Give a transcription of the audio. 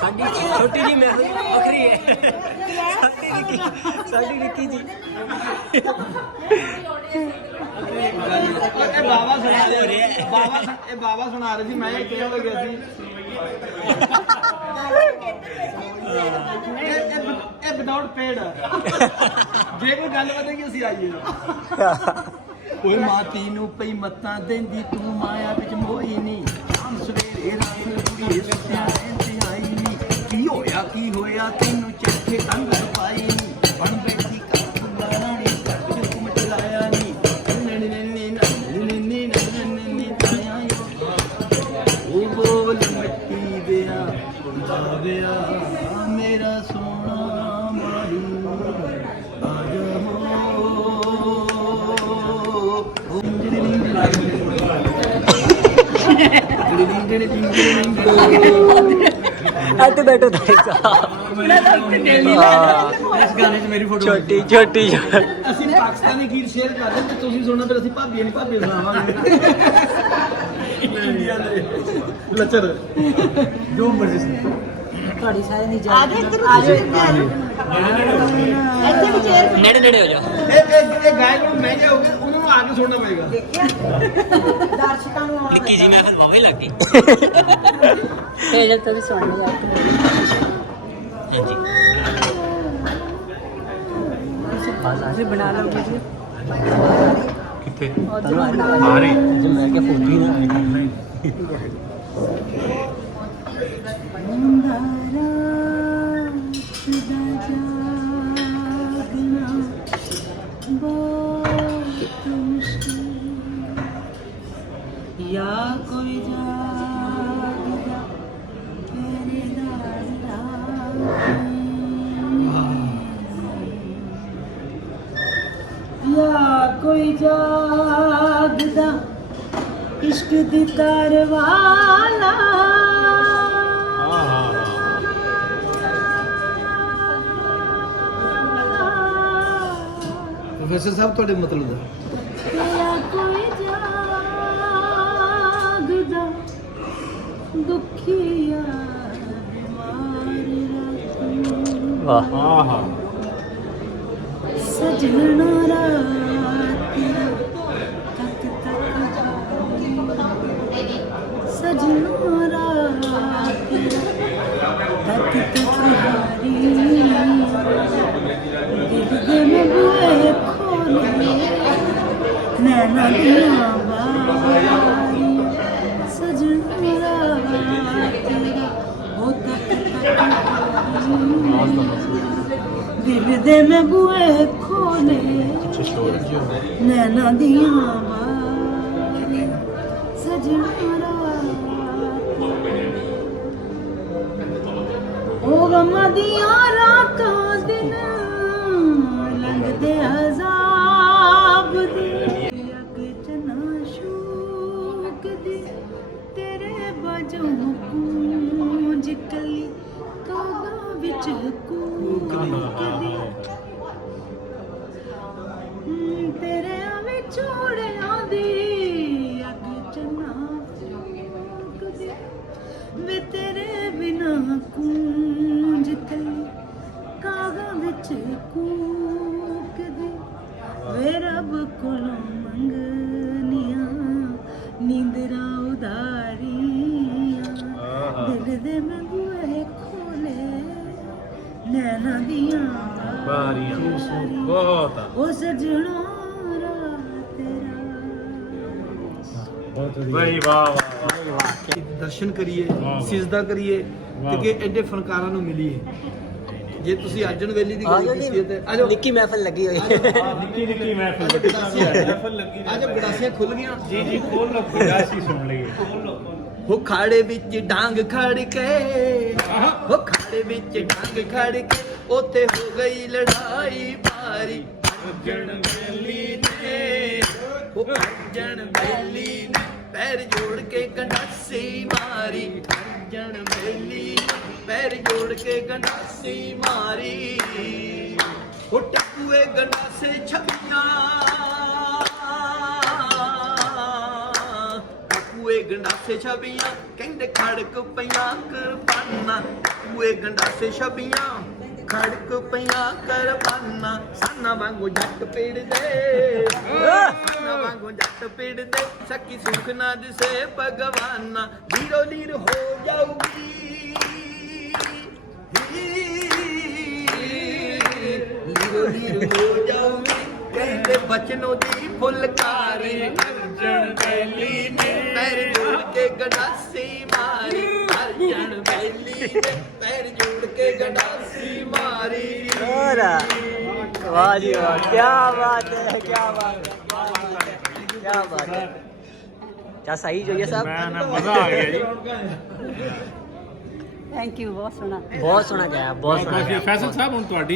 ਸਾਡੀ ਛੋਟੀ ਜੀ ਮਹਿਫਿਲ ਵੱਖਰੀ ਹੈ। ਸਾਡੀ ਨਿੱਕੀ ਜੀ ਬਾਬਾ ਸੁਣਾ ਰਹੇ ਬਾਬਾ ਸੁਣਾ ਰਹੇ ਸੀ ਮੈਂ ਕਿਹਾ ਲੱਗਿਆ ਸੀ ਇਹ ਵਿਦਆਊਟ ਪੇਡ ਜੇ ਕੋਈ ਗੱਲ ਵਧੇਗੀ ਅਸੀਂ ਆਈਏ ਓਏ ਮਾਤੀ ਨੂੰ ਪਈ ਮੱਤਾਂ ਦੇਂਦੀ ਤੂੰ ਮਾਇਆ ਵਿੱਚ ਮੋਈ ਨਹੀਂ ਸ਼ਾਮ ਸਵੇਰੇ ਰਾਤ ਨੂੰ ਕੁੜੀ ਸੁੱਤਿਆ ਰਹਿੰਦੀ ਆਈ ਨਹੀਂ ਕੀ ਹੋਇਆ ਤੈਨੂੰ ਚੱਕੇ ਕੰਧ ਪਾਈ ਨਹੀਂ ਬਣ ਬੈਠੀ ਕਾਕੂਲਾ ਰਾਣੀ ਘਰ ਘੁੰਮ ਚਲਾਇਆ ਨਹੀਂ ਨੰਨੀ ਤਾਇਆ ਉਹ ਬੋਲ ਮਿੱਟੀ ਦਿਆ ਜਾਵਿਆ ਮੇਰਾ ਸੋਹਣਾ ਮਾਰੂ ਆ ਜਾ ਇੱਥੇ ਬੈਠੋ ਭਾਈ ਸਾਹਿਬ। ਇਸ ਗਾਣੇ 'ਚ ਮੇਰੀ ਫੋਟੋ ਛੋਟੀ ਅਸੀਂ ਪਾਕਿਸਤਾਨੀ ਗੀਤ ਸ਼ੇਅਰ ਕਰਦੇ ਤੇ ਤੁਸੀਂ ਸੁਣਨਾ ਫਿਰ ਅਸੀਂ ਭਾਬੀ ਸੁਣਾਵਾਂਗੇ ਇੰਡੀਆ ਦੇ ਲੱਚਰ ਜੋ ਮਰਜ਼ੀ ਸੁਣ ਤੁਹਾਡੀ ਸਾਰਿਆਂ ਦੀ ਜਾਨ ਆ ਜਾਓ ਇੱਥੇ ਵੀ ਚੇਅਰ ਨੇੜੇ ਹੋ ਜਾਓ। ਇਹ ਗਾਇਕ ਨੂੰ ਮਹਿੰਗੇ ਹੋ ਗਏ ਉਹਨਾਂ ਨੂੰ ਆ ਕੇ ਸੁਣਨਾ ਪਏਗਾ ਦਰਸ਼ਕਾਂ ਨੂੰ ਆਉਣਾ ਨਿੱਕੀ ਜੀ ਮਹਿਫਿਲ ਵਾਵੇ ਲੱਗ ਗਈ। ਫੇਰ ਤਾਂ ਸੁਣ ਲਿਆ ਹਾਂਜੀ ਬਣਾ ਲਓ ਵੀਡੀਓ ਕਿੱਥੇ ਆ ਰਹੇ ਜੇ ਮੈਂ ਕਿਹਾ ਫੋਟੀ ਨਾ या कोई जागदा तेरे या कोई जागदा इश्क दी तार वाला ਪ੍ਰੋਫੈਸਰ ਸਾਹਿਬ ਤੁਹਾਡੇ ਮਤਲਬ ਦਾ तेरा कोई जागदा दुखिया बीमार ਵਾਹ सजना रात तक सजना रात तक हारी दिल दे में बुए खोले नैना दिया बारी सजना रात हो तक दिल दे में बुए खोले नैना दिया बारी सजना रात ओ गमा दिया रातां दिन लंघदे अजाब दे अग जना शूक दे तेरे बाजों गूंज कली कागा विच कूक दे तेरे आवे चूड़ियां दी अग जना शूक दे वे तेरे बिना कूंज कली कागा विच कूक दे वे रब कोलों मंगनिया नींदरा उदारियां दिल दे में बुए खोले नैना दिया बारियां बहुत ओ सजना रात तेरा भाई वाह ਦਰਸ਼ਨ ਕਰੀਏ ਸਿਜਦਾ ਕਰੀਏ ਕਿ ਐਡੇ ਫਨਕਾਰਾਂ ਨੂੰ ਮਿਲੀਏ ਜੇ ਤੁਸੀਂ ਅਰਜਨ ਵੇਲੀ ਦੀ ਗੱਲ ਕੀਤੀ ਤੇ ਆਜੋ ਨਿੱਕੀ ਮਹਿਫਿਲ ਲੱਗੀ ਹੋਈ ਹੈ। निक्की महफिल ਅੱਜ ਗੜਾਸੀਆਂ ਖੁੱਲ ਗਈਆਂ जी जी खोल लो गड़ासी सुन लीजिए ਹੋ ਖਾੜੇ ਵਿੱਚ ਡਾਂਗ ਖੜ ਕੇ ਹੋ ਖਾੜੇ ਵਿੱਚ ਡਾਂਗ ਖੜ ਕੇ ਉੱਥੇ ਹੋ ਗਈ ਲੜਾਈ ਭਾਰੀ ਅਰਜਨ ਵੇਲੀ ਨੇ ਹੋ ਅਰਜਨ ਵੇਲੀ ਨੇ ਪੈਰ ਜੋੜ ਕੇ ਗੰਡਾਸੀ ਮਾਰੀ ਅਰਜਨ ਵੇਲੀ ਪੈਰ ਜੋੜ ਕੇ ਗੰਡਾਸੀ ਮਾਰੀ ਹੋ ਟੱਕੂਏ ਗੰਡਾਸੇ ਛੱਪੀਆਂ ਟੱਕੂਏ ਗੰਡਾਸੇ ਛੱਪੀਆਂ ਕਹਿੰਦੇ ਖੜਕ ਪਈਆਂ ਕਿਰਪਾਨਾਂ ਹੋਏ ਗੰਡਾਸੇ ਛਬੀਆਂ ਖੜਕ ਪਈਆਂ ਕਰਵਾਨਾ ਸਾਨਾ ਵਾਂਗੂ ਜੱਟ ਪੀੜਦੇ ਸਾਨਾ ਵਾਂਗੂ ਜੱਟ ਪੀੜਦੇ ਸੱਕੀ ਸੁਖ ਨਾ ਦਿਸੇ ਭਗਵਾਨਾ ਲੀਰੋ ਲੀਰ ਹੋ ਜਾਊਗੀ ਲੀਰੋ ਲੀਰ ਹੋ ਜਾਊਗੀ ਕਹਿੰਦੇ ਬਚਨੋਂ ਦੀ ਫੁਲਕਾਰੀ ਅਰਜਣ ਬੈਲੀ ਨੇ ਪੈਰ ਜੋੜ ਕੇ ਗੰਡਾਸੀ ਮਾਰੀ ਅਰਜਣ ਬੈਲੀ ਨੇ ਪੈਰ ਜੋੜ ਕੇ ਗੰਡਾਸੀ ਮਾਰੀ और वाह जी वाह क्या बात है क्या बात है क्या बात है क्या सही जो ये सब ਮੈਂ ਨਾ ਮਜ਼ਾ ਆ ਗਿਆ ਜੀ ਥੈਂਕ ਯੂ ਬਹੁਤ ਸੋਹਣਾ बहुत सोना गया बहुत सोना गया ਫੈਸਲ ਸਾਹਿਬ ਹੁਣ ਤੁਹਾਡੀ